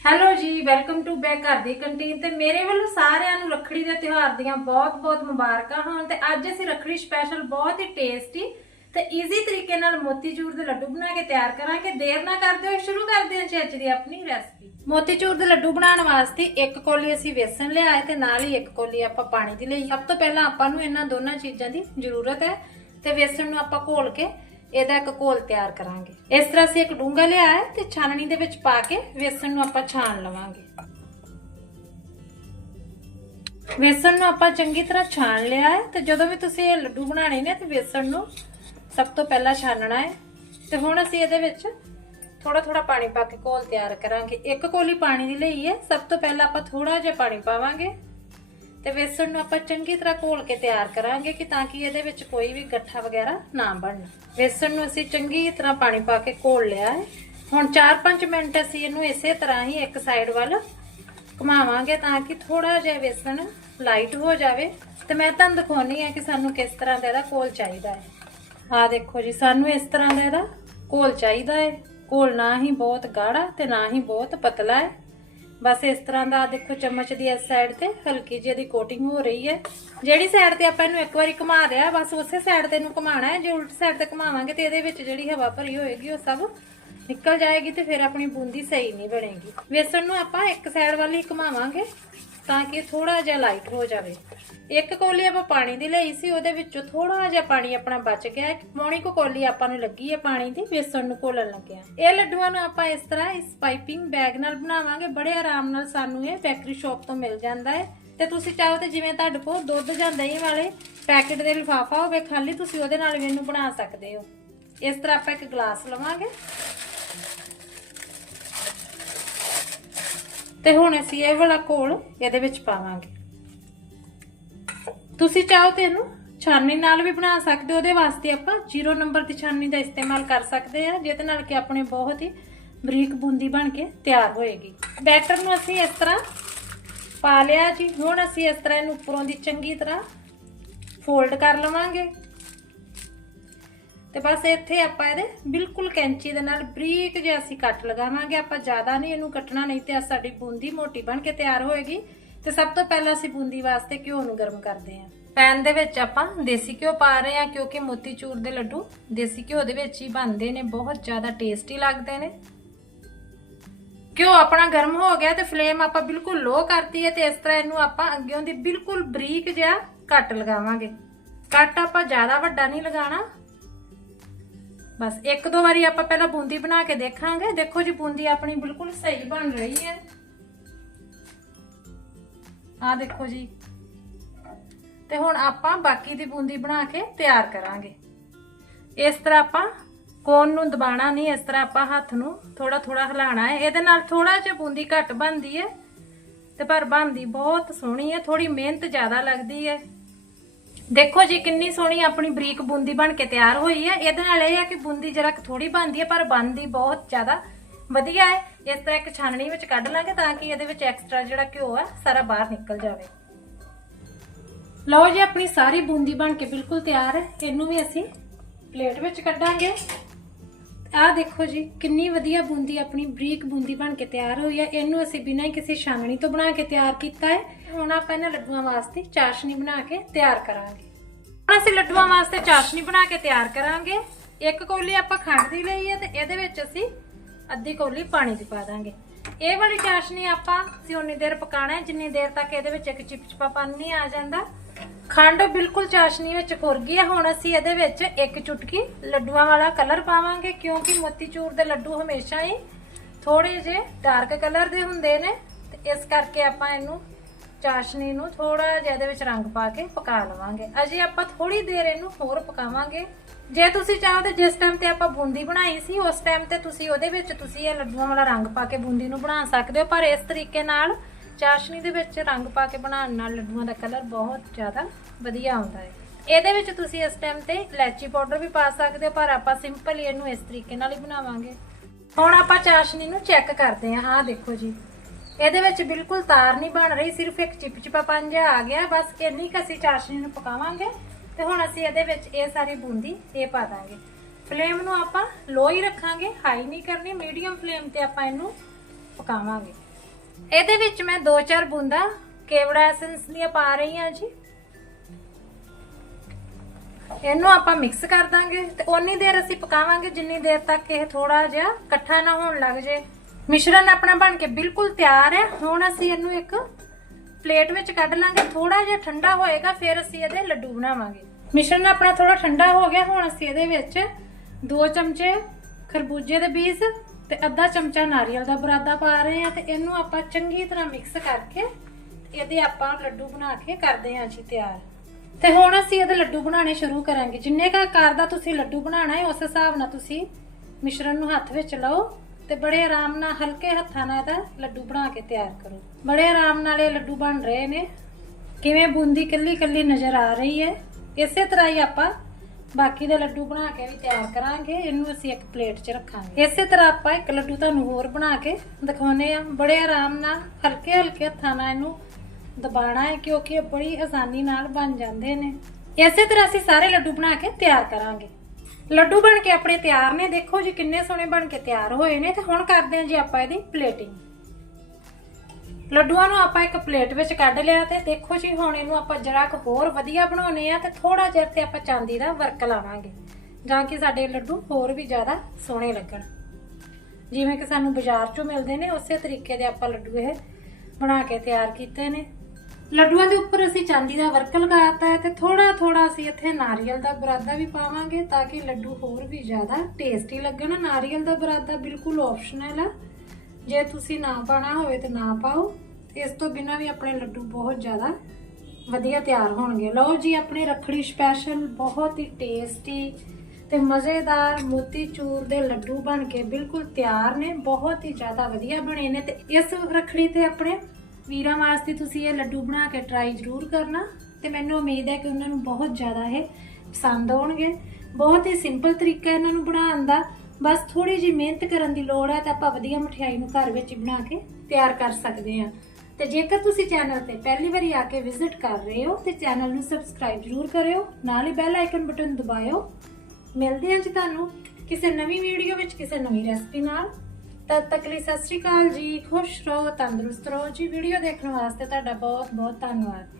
Hello ਜੀ, welcome to back ਘਰ ਦੀ canteen ਤੇ ਮੇਰੇ ਵੱਲੋਂ ਸਾਰਿਆਂ ਨੂੰ ਰੱਖੜੀ ਦੇ ਤਿਉਹਾਰ ਦੀਆਂ ਬਹੁਤ-ਬਹੁਤ ਮੁਬਾਰਕਾਂ ਹੋਣ ਤੇ ਅੱਜ ਅਸੀਂ ਰੱਖੜੀ ਸਪੈਸ਼ਲ ਬਹੁਤ ਹੀ ਟੇਸਟੀ ਤੇ ਈਜ਼ੀ ਤਰੀਕੇ ਨਾਲ ਮੋਤੀਚੂਰ ਦੇ ਲੱਡੂ ਬਣਾ ਕੇ ਤਿਆਰ ਕਰਾਂਗੇ। ਦੇਰ ਨਾ ਕਰਦੇ ਹੋਏ ਸ਼ੁਰੂ ਕਰਦੇ ਹਾਂ ਜੀ ਅੱਜ ਦੀ ਆਪਣੀ ਰੈਸਪੀ ਮੋਤੀਚੂਰ ਦੇ ਲੱਡੂ ਬਣਾਉਣ ਵਾਸਤੇ ਇੱਕ ਕੋਲੀ ਅਸੀਂ ਵੇਸਣ ਲਿਆ ਤੇ ਨਾਲ ਹੀ ਇੱਕ ਕੋਲੀ ਆਪਾਂ ਪਾਣੀ ਦੀ ਲਈ। ਸਭ ਤੋਂ ਪਹਿਲਾਂ ਆਪਾਂ ਨੂੰ ਇਹਨਾਂ ਦੋਨਾਂ ਚੀਜ਼ਾਂ ਦੀ ਜ਼ਰੂਰਤ ਹੈ ਤੇ ਵੇਸਣ ਨੂੰ ਆਪਾਂ ਘੋਲ ਕੇ ਇਹਦਾ ਇੱਕ ਘੋਲ ਤਿਆਰ ਕਰਾਂਗੇ। ਇਸ ਤਰ੍ਹਾਂ ਅਸੀਂ ਇੱਕ ਡੂੰਗਾ ਲਿਆ ਹੈ ਤੇ ਛਾਨਣੀ ਦੇ ਵਿੱਚ ਪਾ ਕੇ ਵੇਸਣ ਨੂੰ ਆਪਾਂ ਛਾਣ ਲਵਾਂਗੇ। ਵੇਸਣ ਨੂੰ ਆਪਾਂ ਚੰਗੀ ਤਰ੍ਹਾਂ ਛਾਣ ਲਿਆ ਹੈ ਤੇ ਜਦੋਂ ਵੀ ਤੁਸੀਂ ਇਹ ਲੱਡੂ ਬਣਾਣੇ ਨੇ ਤੇ ਵੇਸਣ ਨੂੰ ਸਭ ਤੋਂ ਪਹਿਲਾਂ ਛਾਨਣਾ ਹੈ। ਤੇ ਹੁਣ ਅਸੀਂ ਇਹਦੇ ਵਿੱਚ ਥੋੜਾ ਥੋੜਾ ਪਾਣੀ ਪਾ ਕੇ ਘੋਲ ਤਿਆਰ ਕਰਾਂਗੇ। ਇੱਕ ਕੋਲੀ ਪਾਣੀ ਦੀ ਲਈ ਹੈ। ਸਭ ਤੋਂ ਪਹਿਲਾਂ ਆਪਾਂ ਥੋੜਾ ਜਿਹਾ ਪਾਣੀ ਪਾਵਾਂਗੇ। ਤੇ ਵੇਸਣ ਨੂੰ ਆਪਾਂ ਚੰਗੀ ਤਰ੍ਹਾਂ ਘੋਲ ਕੇ ਤਿਆਰ ਕਰਾਂਗੇ ਕਿ ਤਾਂ ਕਿ ਇਹਦੇ ਵਿੱਚ ਕੋਈ ਵੀ ਗੱਠਾ ਵਗੈਰਾ ਨਾ ਬਣਨ। ਵੇਸਣ ਨੂੰ ਅਸੀਂ ਚੰਗੀ ਤਰ੍ਹਾਂ ਪਾਣੀ ਪਾ ਕੇ ਘੋਲ ਲਿਆ ਹੈ। ਹੁਣ 4-5 ਮਿੰਟ ਅਸੀਂ ਇਹਨੂੰ ਇਸੇ ਤਰ੍ਹਾਂ ਹੀ ਇੱਕ ਸਾਈਡ ਵੱਲ ਘੁਮਾਵਾਂਗੇ ਤਾਂ ਕਿ ਥੋੜਾ ਜਿਹਾ ਵੇਸਣ ਲਾਈਟ ਹੋ ਜਾਵੇ। ਤੇ ਮੈਂ ਤੁਹਾਨੂੰ ਦਿਖਾਉਣੀ ਹੈ ਕਿ ਸਾਨੂੰ ਕਿਸ ਤਰ੍ਹਾਂ ਦਾ ਇਹਦਾ ਘੋਲ ਚਾਹੀਦਾ ਹੈ। ਆਹ ਦੇਖੋ ਜੀ, ਸਾਨੂੰ ਇਸ ਤਰ੍ਹਾਂ ਦਾ ਇਹਦਾ ਘੋਲ ਚਾਹੀਦਾ ਹੈ। ਘੋਲ ਨਾ ਹੀ ਬਹੁਤ ਗਾੜਾ ਤੇ ਨਾ ਹੀ ਬਹੁਤ ਪਤਲਾ ਹੈ। ਬਸ ਇਸ ਤਰ੍ਹਾਂ ਦਾ ਦੇਖੋ ਚਮਚ ਦੀ ਇਸ ਸਾਈਡ ਤੇ ਹਲਕੀ ਜਿਹੀ ਦੀ ਕੋਟਿੰਗ ਹੋ ਰਹੀ ਹੈ। ਜਿਹੜੀ ਸਾਈਡ ਤੇ ਆਪਾਂ ਇਹਨੂੰ ਇੱਕ ਵਾਰੀ ਘੁਮਾ ਰਿਹਾ ਬਸ ਉਸੇ ਸਾਈਡ ਤੇ ਇਹਨੂੰ ਘੁਮਾਣਾ ਹੈ। ਜੇ ਉਲਟ ਸਾਈਡ ਤੇ ਘੁਮਾਵਾਂਗੇ ਤੇ ਇਹਦੇ ਵਿੱਚ ਜਿਹੜੀ ਹਵਾ ਭਰੀ ਹੋਏਗੀ, ਉਹ ਸਭ ਨਿਕਲ ਜਾਏਗੀ ਤੇ ਫਿਰ ਆਪਣੀ ਬੂੰਦੀ ਸਹੀ ਨਹੀਂ ਬਣੇਗੀ। ਵੇਸਣ ਨੂੰ ਆਪਾਂ ਇੱਕ ਸਾਈਡ ਵੱਲ ਹੀ ਘੁਮਾਵਾਂਗੇ। ਤਾਂ ਕਿ ਥੋੜਾ ਜਿਹਾ ਲਾਈਟ ਹੋ ਜਾਵੇ। ਇੱਕ ਕੋਲੀ ਆਪਾਂ ਪਾਣੀ ਦੀ ਲਈ ਸੀ, ਉਹਦੇ ਵਿੱਚੋਂ ਥੋੜਾ ਜਿਹਾ ਪਾਣੀ ਆਪਣਾ ਬਚ ਗਿਆ। ਪੌਣੀ ਕੁ ਕੋਲੀ ਆਪਾਂ ਨੂੰ ਲੱਗੀ ਹੈ ਪਾਣੀ ਦੀ, ਵੇਸਣ ਨੂੰ ਘੋਲਣ ਲੱਗਿਆ। ਇਹ ਲੱਡੂਆਂ ਨੂੰ ਆਪਾਂ ਇਸ ਤਰ੍ਹਾਂ ਇਸ ਪਾਈਪਿੰਗ ਬੈਗ ਨਾਲ ਬਣਾਵਾਂਗੇ। ਬੜੇ ਆਰਾਮ ਨਾਲ ਸਾਨੂੰ ਇਹ ਬੇਕਰੀ ਸ਼ਾਪ ਤੋਂ ਮਿਲ ਜਾਂਦਾ ਹੈ। ਤੇ ਤੁਸੀਂ ਚਾਹੋ ਤੇ ਜਿਵੇਂ ਤੁਹਾਡੇ ਕੋਲ ਦੁੱਧ ਜਾਂ ਦਹੀਂ ਵਾਲੇ ਪੈਕੇਟ ਦੇ ਲਿਫਾਫਾ ਹੋਵੇ, ਖਾਲੀ ਤੁਸੀਂ ਉਹਦੇ ਨਾਲ ਵੀ ਇਹਨੂੰ ਬਣਾ ਸਕਦੇ ਹੋ। ਇਸ ਤਰ੍ਹਾਂ ਆਪਾਂ ਇੱਕ ਗਲਾਸ ਲਵਾਂਗੇ। ਤੇ ਹੁਣ ਅਸੀਂ ਇਹ ਵਾਲਾ ਘੋਲ ਇਹਦੇ ਵਿੱਚ ਪਾਵਾਂਗੇ। ਤੁਸੀਂ ਚਾਹੋ ਤੇ ਇਹਨੂੰ ਛਾਨਣੀ ਨਾਲ ਵੀ ਬਣਾ ਸਕਦੇ ਹੋ, ਉਹਦੇ ਵਾਸਤੇ ਆਪਾਂ 0 ਨੰਬਰ ਦੀ ਛਾਨਣੀ ਦਾ ਇਸਤੇਮਾਲ ਕਰ ਸਕਦੇ ਆ ਜਿਹਦੇ ਨਾਲ ਕਿ ਆਪਣੇ ਬਹੁਤ ਹੀ ਬਰੀਕ ਬੂੰਦੀ ਬਣ ਕੇ ਤਿਆਰ ਹੋਏਗੀ। ਬੈਟਰ ਨੂੰ ਅਸੀਂ ਇਸ ਤਰ੍ਹਾਂ ਪਾ ਲਿਆ ਜੀ, ਹੁਣ ਅਸੀਂ ਇਸ ਤਰ੍ਹਾਂ ਇਹਨੂੰ ਉੱਪਰੋਂ ਦੀ ਚੰਗੀ ਤਰ੍ਹਾਂ ਫੋਲਡ ਕਰ ਲਵਾਂਗੇ। ਤੇ ਬਸ ਇੱਥੇ ਆਪਾਂ ਇਹਦੇ ਬਿਲਕੁਲ ਕੈਂਚੀ ਦੇ ਨਾਲ ਬਰੀਕ ਜਿਹਾ ਅਸੀਂ ਕੱਟ ਲਗਾਵਾਂਗੇ। ਆਪਾਂ ਜ਼ਿਆਦਾ ਨਹੀਂ ਇਹਨੂੰ ਕੱਟਣਾ, ਨਹੀਂ ਤੇ ਸਾਡੀ ਬੂੰਦੀ ਮੋਟੀ ਬਣ ਕੇ ਤਿਆਰ ਹੋਏਗੀ। ਤੇ ਸਭ ਤੋਂ ਪਹਿਲਾਂ ਅਸੀਂ ਬੂੰਦੀ ਵਾਸਤੇ ਘਿਓ ਨੂੰ ਗਰਮ ਕਰਦੇ ਹਾਂ। ਪੈਨ ਦੇ ਵਿੱਚ ਆਪਾਂ ਦੇਸੀ ਘਿਓ ਪਾ ਰਹੇ ਹਾਂ, ਕਿਉਂਕਿ ਮੋਤੀਚੂਰ ਦੇ ਲੱਡੂ ਦੇਸੀ ਘਿਓ ਦੇ ਵਿੱਚ ਹੀ ਬਣਦੇ ਨੇ, ਬਹੁਤ ਜ਼ਿਆਦਾ ਟੇਸਟੀ ਲੱਗਦੇ ਨੇ। ਘਿਓ ਆਪਣਾ ਗਰਮ ਹੋ ਗਿਆ ਤੇ ਫਲੇਮ ਆਪਾਂ ਬਿਲਕੁਲ ਲੋ ਕਰਤੀ ਹੈ ਤੇ ਇਸ ਤਰ੍ਹਾਂ ਇਹਨੂੰ ਆਪਾਂ ਅੱਗਿਓਂ ਦੀ ਬਿਲਕੁਲ ਬਰੀਕ ਜਿਹਾ ਕੱਟ ਲਗਾਵਾਂਗੇ। ਕੱਟ ਆਪਾਂ ਜ਼ਿਆਦਾ ਵੱਡਾ ਨਹੀਂ ਲਗਾਉਣਾ ਬਸ ਇੱਕ ਦੋ ਵਾਰੀ ਆਪਾਂ ਪਹਿਲਾਂ ਬੂੰਦੀ ਬਣਾ ਕੇ ਦੇਖਾਂਗੇ। ਦੇਖੋ ਜੀ, ਬੂੰਦੀ ਆਪਣੀ ਬਿਲਕੁਲ ਸਹੀ ਬਣ ਰਹੀ ਹੈ। ਆਹ ਦੇਖੋ ਜੀ। ਤੇ ਹੁਣ ਆਪਾਂ ਬਾਕੀ ਦੀ ਬੂੰਦੀ ਬਣਾ ਕੇ ਤਿਆਰ ਕਰਾਂਗੇ। ਇਸ ਤਰ੍ਹਾਂ ਆਪਾਂ ਕੋਨ ਨੂੰ ਦਬਾਣਾ ਨਹੀਂ, ਇਸ ਤਰ੍ਹਾਂ ਆਪਾਂ ਹੱਥ ਨੂੰ ਥੋੜਾ ਥੋੜਾ ਹਿਲਾਣਾ ਹੈ। ਇਹਦੇ ਨਾਲ ਥੋੜਾ ਜਿਹਾ ਬੂੰਦੀ ਘੱਟ ਬਣਦੀ ਹੈ ਤੇ ਪਰ ਬਣਦੀ ਬਹੁਤ ਸੋਹਣੀ ਹੈ ਥੋੜੀ ਮਿਹਨਤ ਜ਼ਿਆਦਾ ਲੱਗਦੀ ਹੈ। ਦੇਖੋ ਜੀ, ਕਿੰਨੀ ਸੋਹਣੀ ਆਪਣੀ ਬਰੀਕ ਬੂੰਦੀ ਬਣ ਕੇ ਤਿਆਰ ਹੋਈ ਹੈ। ਇਹਦੇ ਨਾਲ ਇਹ ਹੈ ਕਿ ਬੂੰਦੀ ਜਰਾ ਥੋੜੀ ਬਣਦੀ ਹੈ, ਪਰ ਬਣਦੀ ਬਹੁਤ ਜ਼ਿਆਦਾ ਵਧੀਆ ਹੈ। ਇਸ ਤਰ੍ਹਾਂ ਇੱਕ ਛਾਨਣੀ ਵਿੱਚ ਕੱਢ ਲਾਂਗੇ ਤਾਂ ਕਿ ਇਹਦੇ ਵਿੱਚ ਐਕਸਟਰਾ ਜਿਹੜਾ ਘਿਓ ਹੈ ਸਾਰਾ ਬਾਹਰ ਨਿਕਲ ਜਾਵੇ। ਲਓ ਜੀ, ਆਪਣੀ ਸਾਰੀ ਬੂੰਦੀ ਬਣ ਕੇ ਬਿਲਕੁਲ ਤਿਆਰ ਹੈ। ਇਹਨੂੰ ਵੀ ਅਸੀਂ ਪਲੇਟ ਵਿੱਚ ਕੱਢਾਂਗੇ। ਆਹ ਦੇਖੋ ਜੀ, ਕਿੰਨੀ ਵਧੀਆ ਬੂੰਦੀ, ਆਪਣੀ ਬਰੀਕ ਬੂੰਦੀ ਬਣ ਕੇ ਤਿਆਰ ਹੋਈ ਹੈ। ਇਹਨੂੰ ਅਸੀਂ ਬਿਨਾਂ ਹੀ ਕਿਸੇ ਛਾਨਣੀ ਤੋਂ ਬਣਾ ਕੇ ਤਿਆਰ ਕੀਤਾ ਹੈ। ਹੁਣ ਆਪਾਂ ਇਹਨਾਂ ਲੱਡੂਆਂ ਵਾਸਤੇ ਚਾਸ਼ਨੀ ਬਣਾ ਕੇ ਤਿਆਰ ਕਰਾਂਗੇ। ਹੁਣ ਅਸੀਂ ਲੱਡੂਆਂ ਵਾਸਤੇ ਚਾਸ਼ਨੀ ਬਣਾ ਕੇ ਤਿਆਰ ਕਰਾਂਗੇ। ਇੱਕ ਕੌਲੀ ਆਪਾਂ ਖੰਡ ਦੀ ਲਈ ਹੈ ਤੇ ਇਹਦੇ ਵਿੱਚ ਅਸੀਂ ਅੱਧੀ ਕੌਲੀ ਪਾਣੀ ਦੀ ਪਾ ਦਾਂਗੇ। ਇਹ ਵਾਲੀ ਚਾਸ਼ਨੀ ਆਪਾਂ ਅਸੀਂ ਉਨੀ ਦੇਰ ਪਕਾਣਾ ਹੈ। ਜਿੰਨੀ ਦੇਰ ਤੱਕ ਇਹਦੇ ਵਿੱਚ ਇੱਕ ਚਿਪਚਿਪਾਪਨ ਨਹੀਂ ਆ ਜਾਂਦਾ ਖੰਡ ਬਿਲਕੁਲ ਚਾਸ਼ਨੀ ਵਿੱਚ ਖੁਰ ਗਈ ਹੈ ਹੁਣ ਅਸੀਂ ਇਹਦੇ ਵਿੱਚ ਇੱਕ ਚੁਟਕੀ ਲੱਡੂਆਂ ਵਾਲਾ ਕਲਰ ਪਾਵਾਂਗੇ, ਕਿਉਂਕਿ ਮੋਤੀਚੂਰ ਦੇ ਲੱਡੂ ਹਮੇਸ਼ਾ ਹੀ ਥੋੜੇ ਜਿਹੇ ਡਾਰਕ ਕਲਰ ਦੇ ਹੁੰਦੇ ਨੇ। ਤੇ ਇਸ ਕਰਕੇ ਆਪਾਂ ਇਹਨੂੰ ਚਾਸ਼ਨੀ ਨੂੰ ਥੋੜਾ ਜਿਹਾ ਇਹਦੇ ਵਿੱਚ ਰੰਗ ਪਾ ਕੇ ਪਕਾ ਲਵਾਂਗੇ। ਅਜੇ ਆਪਾਂ ਥੋੜੀ ਦੇਰ ਇਹਨੂੰ ਹੋਰ ਪਕਾਵਾਂਗੇ। ਜੇ ਤੁਸੀਂ ਚਾਹੋ ਤੇ ਜਿਸ ਟਾਈਮ ਤੇ ਆਪਾਂ ਬੂੰਦੀ ਬਣਾਈ ਸੀ, ਉਸ ਟਾਈਮ ਤੇ ਤੁਸੀਂ ਉਹਦੇ ਵਿੱਚ ਤੁਸੀਂ ਇਹ ਲੱਡੂਆਂ ਵਾਲਾ ਰੰਗ ਪਾ ਕੇ ਬੂੰਦੀ ਨੂੰ ਬਣਾ ਸਕਦੇ ਹੋ। ਪਰ ਇਸ ਤਰੀਕੇ ਨਾਲ ਚਾਸ਼ਨੀ ਦੇ ਵਿੱਚ ਰੰਗ ਪਾ ਕੇ ਬਣਾਉਣ ਨਾਲ ਲੱਡੂਆਂ ਦਾ ਕਲਰ ਬਹੁਤ ਜ਼ਿਆਦਾ ਵਧੀਆ ਆਉਂਦਾ ਹੈ। ਇਹਦੇ ਵਿੱਚ ਤੁਸੀਂ ਇਸ ਟਾਈਮ ਤੇ ਇਲਾਚੀ ਪਾਊਡਰ ਵੀ ਪਾ ਸਕਦੇ ਹੋ, ਪਰ ਆਪਾਂ ਸਿੰਪਲ ਹੀ ਇਹਨੂੰ ਇਸ ਤਰੀਕੇ ਨਾਲ ਹੀ ਬਣਾਵਾਂਗੇ। ਹੁਣ ਆਪਾਂ ਚਾਸ਼ਨੀ ਨੂੰ ਚੈੱਕ ਕਰਦੇ ਹਾਂ। ਆਹ ਦੇਖੋ ਜੀ। ਇਹਦੇ ਵਿੱਚ ਬਿਲਕੁਲ ਤਾਰ ਨਹੀਂ ਬਣ ਰਹੀ, ਸਿਰਫ ਇੱਕ ਚਿਪਚਿਪਾਪਨ ਜਿਹਾ ਆ ਗਿਆ। ਬਸ ਇੰਨੀ ਕੁ ਅਸੀਂ ਚਾਸ਼ਨੀ ਨੂੰ ਪਕਾਵਾਂਗੇ ਤੇ ਹੁਣ ਅਸੀਂ ਇਹਦੇ ਵਿੱਚ ਇਹ ਸਾਰੀ ਬੂੰਦੀ ਇਹ ਪਾ ਦਾਂਗੇ। ਫਲੇਮ ਨੂੰ ਆਪਾਂ ਲੋ ਹੀ ਰੱਖਾਂਗੇ ਹਾਈ ਨਹੀਂ ਕਰਨੀ ਮੀਡੀਅਮ ਫਲੇਮ ਤੇ ਆਪਾਂ ਇਹਨੂੰ ਪਕਾਵਾਂਗੇ। ਇਹਦੇ ਵਿੱਚ ਮੈਂ 2-4 ਬੂੰਦਾਂ ਕੇਵੜਾ ਐਸੈਂਸ ਦੀਆਂ ਪਾ ਰਹੀ ਹਾਂ ਜੀ। ਇਹਨੂੰ ਆਪਾਂ ਮਿਕਸ ਕਰ ਦਾਂਗੇ ਤੇ ਓਨੀ ਦੇਰ ਅਸੀਂ ਪਕਾਵਾਂਗੇ ਜਿੰਨੀ ਦੇਰ ਤੱਕ ਇਹ ਥੋੜਾ ਜਿਹਾ ਇਕੱਠਾ ਨਾ ਹੋਣ ਲੱਗ ਜੇ। ਮਿਸ਼ਰਣ ਆਪਣਾ ਬਣ ਕੇ ਬਿਲਕੁਲ ਤਿਆਰ ਹੈ। ਹੁਣ ਅਸੀਂ ਇਹਨੂੰ ਇੱਕ ਪਲੇਟ ਵਿੱਚ ਕੱਢ ਲਾਂਗੇ। ਥੋੜਾ ਜਿਹਾ ਠੰਡਾ ਹੋਏਗਾ, ਫਿਰ ਅਸੀਂ ਇਹਦੇ ਲੱਡੂ ਬਣਾਵਾਂਗੇ। ਮਿਸ਼ਰਣ ਆਪਣਾ ਥੋੜਾ ਠੰਡਾ ਹੋ ਗਿਆ। ਹੁਣ ਅਸੀਂ ਇਹਦੇ ਵਿੱਚ 2 ਚਮਚੇ ਖਰਬੂਜੇ ਦੇ ਬੀਜ ਤੇ ਅੱਧਾ ਚਮਚਾ ਨਾਰੀਅਲ ਦਾ ਬਰਾਦਾ ਪਾ ਰਹੇ ਹਾਂ ਤੇ ਇਹਨੂੰ ਆਪਾਂ ਚੰਗੀ ਤਰ੍ਹਾਂ ਮਿਕਸ ਕਰਕੇ ਇਹਦੇ ਆਪਾਂ ਲੱਡੂ ਬਣਾ ਕੇ ਕਰਦੇ ਹਾਂ ਜੀ ਤਿਆਰ। ਤੇ ਹੁਣ ਅਸੀਂ ਇਹਦੇ ਲੱਡੂ ਬਣਾਉਣੇ ਸ਼ੁਰੂ ਕਰਾਂਗੇ। ਜਿੰਨੇ ਕੁ ਆਕਾਰ ਦਾ ਤੁਸੀਂ ਲੱਡੂ ਬਣਾਉਣਾ ਹੈ, ਉਸ ਹਿਸਾਬ ਨਾਲ ਤੁਸੀਂ ਮਿਸ਼ਰਣ ਨੂੰ ਹੱਥ ਵਿੱਚ ਲਓ ਤੇ ਬੜੇ ਆਰਾਮ ਨਾਲ, ਹਲਕੇ ਹੱਥਾਂ ਨਾਲ ਇਹਦਾ ਲੱਡੂ ਬਣਾ ਕੇ ਤਿਆਰ ਕਰੋ। ਬੜੇ ਆਰਾਮ ਨਾਲ ਇਹ ਲੱਡੂ ਬਣ ਰਹੇ ਨੇ। ਕਿਵੇਂ ਬੂੰਦੀ ਕੱਲੀ ਕੱਲੀ ਨਜ਼ਰ ਆ ਰਹੀ ਹੈ, ਇਸੇ ਤਰ੍ਹਾਂ ਹੀ ਆਪਾਂ ਬਾਕੀ ਦੇ ਲੱਡੂ ਬਣਾ ਕੇ ਵੀ ਤਿਆਰ ਕਰਾਂਗੇ, ਇਹਨੂੰ ਅਸੀਂ ਇੱਕ ਪਲੇਟ 'ਚ ਰੱਖਾਂਗੇ। ਇਸੇ ਤਰ੍ਹਾਂ ਆਪਾਂ ਇੱਕ ਲੱਡੂ ਤੁਹਾਨੂੰ ਹੋਰ ਬਣਾ ਕੇ ਦਿਖਾਉਨੇ ਆ ਬੜੇ ਆਰਾਮ ਨਾਲ, ਹਲਕੇ ਹਲਕੇ ਹੱਥਾਂ ਨਾਲ ਇਹਨੂੰ ਦਬਾਣਾ ਹੈ, ਕਿਉਂਕਿ ਇਹ ਬੜੀ ਆਸਾਨੀ ਨਾਲ ਬਣ ਜਾਂਦੇ ਨੇ। ਇਸੇ ਤਰ੍ਹਾਂ ਅਸੀਂ ਸਾਰੇ ਲੱਡੂ ਬਣਾ ਕੇ ਤਿਆਰ ਕਰਾਂਗੇ। ਲੱਡੂ ਬਣ ਕੇ ਆਪਣੇ ਤਿਆਰ ਨੇ। ਦੇਖੋ ਜੀ ਕਿੰਨੇ ਸੋਹਣੇ ਬਣ ਕੇ ਤਿਆਰ ਹੋਏ ਨੇ ਤੇ ਹੁਣ ਕਰਦੇ ਹਾਂ ਜੀ ਆਪਾਂ ਇਹਦੀ ਪਲੇਟਿੰਗ ਲੱਡੂਆਂ ਨੂੰ ਆਪਾਂ ਇੱਕ ਪਲੇਟ ਵਿੱਚ ਕੱਢ ਲਿਆ ਤੇ ਦੇਖੋ ਜੀ, ਹੁਣ ਇਹਨੂੰ ਆਪਾਂ ਜਰਾ ਕੁ ਹੋਰ ਵਧੀਆ ਬਣਾਉਣੇ ਆ ਤੇ ਥੋੜਾ ਜਿਹਾ ਤੇ ਆਪਾਂ ਚਾਂਦੀ ਦਾ ਵਰਕ ਲਾਵਾਂਗੇ। ਜਾਂ ਕਿ ਸਾਡੇ ਲੱਡੂ ਹੋਰ ਵੀ ਜ਼ਿਆਦਾ ਸੋਹਣੇ ਲੱਗਣ। ਜਿਵੇਂ ਕਿ ਸਾਨੂੰ ਬਾਜ਼ਾਰ 'ਚੋਂ ਮਿਲਦੇ ਨੇ, ਉਸੇ ਤਰੀਕੇ ਦੇ ਆਪਾਂ ਲੱਡੂ ਇਹ ਬਣਾ ਕੇ ਤਿਆਰ ਕੀਤੇ ਨੇ। ਲੱਡੂਆਂ ਦੇ ਉੱਪਰ ਅਸੀਂ ਚਾਂਦੀ ਦਾ ਵਰਕ ਲਗਾਤਾ ਹੈ ਤੇ ਥੋੜਾ ਥੋੜਾ ਅਸੀਂ ਇੱਥੇ ਨਾਰੀਅਲ ਦਾ ਬਰਾਦਾ ਵੀ ਪਾਵਾਂਗੇ ਤਾਂ ਕਿ ਲੱਡੂ ਹੋਰ ਵੀ ਜ਼ਿਆਦਾ ਟੇਸਟੀ ਲੱਗਣ। ਨਾਰੀਅਲ ਦਾ ਬਰਾਦਾ ਬਿਲਕੁਲ ਆਪਸ਼ਨਲ ਆ। ਜੇ ਤੁਸੀਂ ਨਾ ਪਾਣਾ ਹੋਵੇ ਤਾਂ ਨਾ ਪਾਓ। ਇਸ ਤੋਂ ਬਿਨਾ ਵੀ ਆਪਣੇ ਲੱਡੂ ਬਹੁਤ ਜ਼ਿਆਦਾ ਵਧੀਆ ਤਿਆਰ ਹੋਣਗੇ। ਲਓ ਜੀ, ਆਪਣੀ ਰੱਖੜੀ ਸਪੈਸ਼ਲ ਬਹੁਤ ਹੀ ਟੇਸਟੀ ਤੇ ਮਜ਼ੇਦਾਰ ਮੋਤੀਚੂਰ ਦੇ ਲੱਡੂ ਬਣ ਕੇ ਬਿਲਕੁਲ ਤਿਆਰ ਨੇ, ਬਹੁਤ ਹੀ ਜ਼ਿਆਦਾ ਵਧੀਆ ਬਣੇ ਨੇ ਤੇ ਇਸ ਰੱਖੜੀ ਤੇ ਆਪਣੇ ਵੀਰਾਂ ਵਾਸਤੇ ਤੁਸੀਂ ਇਹ ਲੱਡੂ ਬਣਾ ਕੇ ਟਰਾਈ ਜ਼ਰੂਰ ਕਰਨਾ ਤੇ ਮੈਨੂੰ ਉਮੀਦ ਹੈ ਕਿ ਉਹਨਾਂ ਨੂੰ ਬਹੁਤ ਜ਼ਿਆਦਾ ਇਹ ਪਸੰਦ ਆਉਣਗੇ। ਬਹੁਤ ਹੀ ਸਿੰਪਲ ਤਰੀਕਾ ਇਹਨਾਂ ਨੂੰ ਬਣਾਉਣ ਦਾ। ਬਸ ਥੋੜੀ ਜਿਹੀ ਮਿਹਨਤ ਕਰਨ ਦੀ ਲੋੜ ਹੈ ਤਾਂ ਆਪਾਂ ਵਧੀਆ ਮਠਿਆਈ ਨੂੰ ਘਰ ਵਿੱਚ ਹੀ ਬਣਾ ਕੇ ਤਿਆਰ ਕਰ ਸਕਦੇ ਹਾਂ। ਤੇ ਜੇਕਰ ਤੁਸੀਂ ਚੈਨਲ ਤੇ ਪਹਿਲੀ ਵਾਰੀ ਆ ਕੇ ਵਿਜ਼ਿਟ ਕਰ ਰਹੇ ਹੋ ਤੇ ਚੈਨਲ ਨੂੰ ਸਬਸਕ੍ਰਾਈਬ ਜ਼ਰੂਰ ਕਰਿਓ, ਨਾਲ ਹੀ ਬੈਲ ਆਈਕਨ ਬਟਨ ਦਬਾਇਓ। ਮਿਲਦੇ ਹਾਂ ਜੀ ਤੁਹਾਨੂੰ ਕਿਸੇ ਨਵੀਂ ਵੀਡੀਓ ਵਿੱਚ, ਕਿਸੇ ਨਵੀਂ ਰੈਸਪੀ ਨਾਲ। ਤਦ ਤੱਕ ਲਈ ਸਤਿ ਸ਼੍ਰੀ ਅਕਾਲ ਜੀ, ਖੁਸ਼ ਰਹੋ, ਤੰਦਰੁਸਤ ਰਹੋ। ਜੀ ਵੀਡੀਓ ਦੇਖਣ ਵਾਸਤੇ ਤੁਹਾਡਾ ਬਹੁਤ ਬਹੁਤ ਧੰਨਵਾਦ।